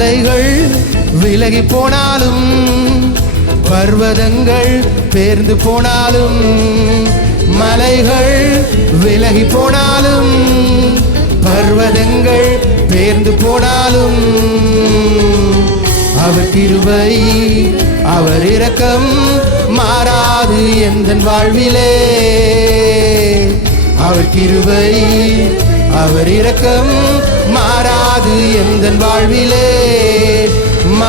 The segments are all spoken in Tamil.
மலைகள் விலகி போனாலும் பர்வதங்கள் பேர்ந்து போனாலும் மலைகள் விலகி போனாலும் பர்வதங்கள் பேர்ந்து போனாலும் அவர் கிருபை அவர் இரக்கம் மாறாது எந்த வாழ்விலே. அவர் கிருபை அவர் இரக்கம் மாறாது எந்த வாழ்விலே.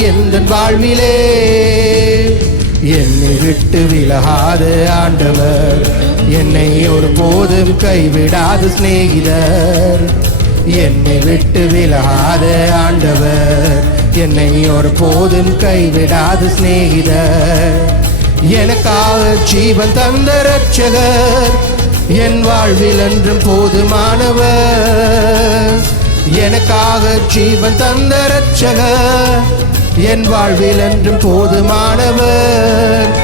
எந்த வாழ்விலே? என்னை விட்டு விலகாத ஆண்டவர் என்னை ஒரு போதும் கைவிடாத சிநேகிதர். என்னை விட்டு விலகாத ஆண்டவர் என்னை ஒரு போதும் கைவிடாத சிநேகிதர். எனக்காக ஜீவன் தந்த ரட்சகர் என் வாழ்வில் என்றும் போதுமானவர். எனக்காக ஜீவன் தந்த ரட்சகர் என் வாழ்வில் என்றும் போதுமானவர்.